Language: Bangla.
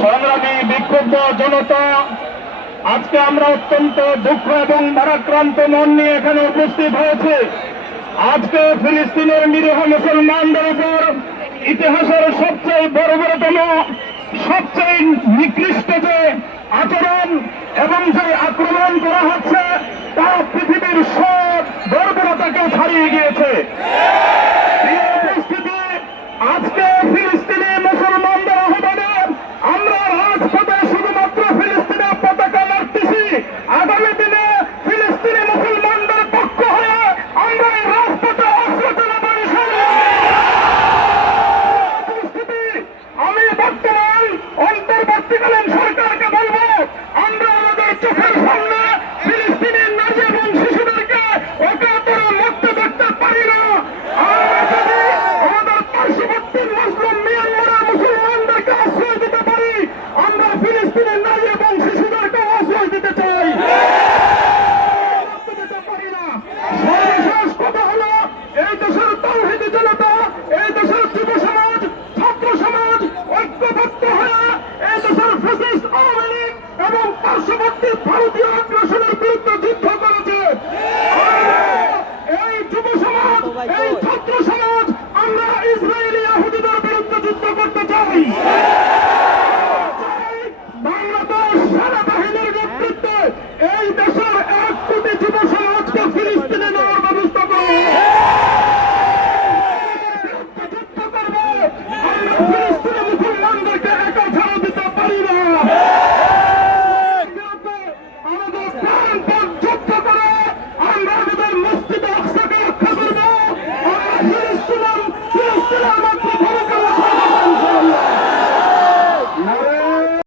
সংগ্রামী বিক্ষুব্ধ জনতা, আজকে আমরা অত্যন্ত দুঃখ এবং ভারাক্রান্ত মন নিয়ে এখানে উপস্থিত হয়েছে। আজকে ফিলিস্তিনের নিরীহ মুসলমানদের উপর ইতিহাসের সবচেয়ে বর্বরতম, সবচেয়ে নিকৃষ্ট যে আচরণ এবং যে আক্রমণ করা হচ্ছে তা পৃথিবীর সব বর্বরতাকে ছাড়িয়ে গিয়েছে। প্রিয়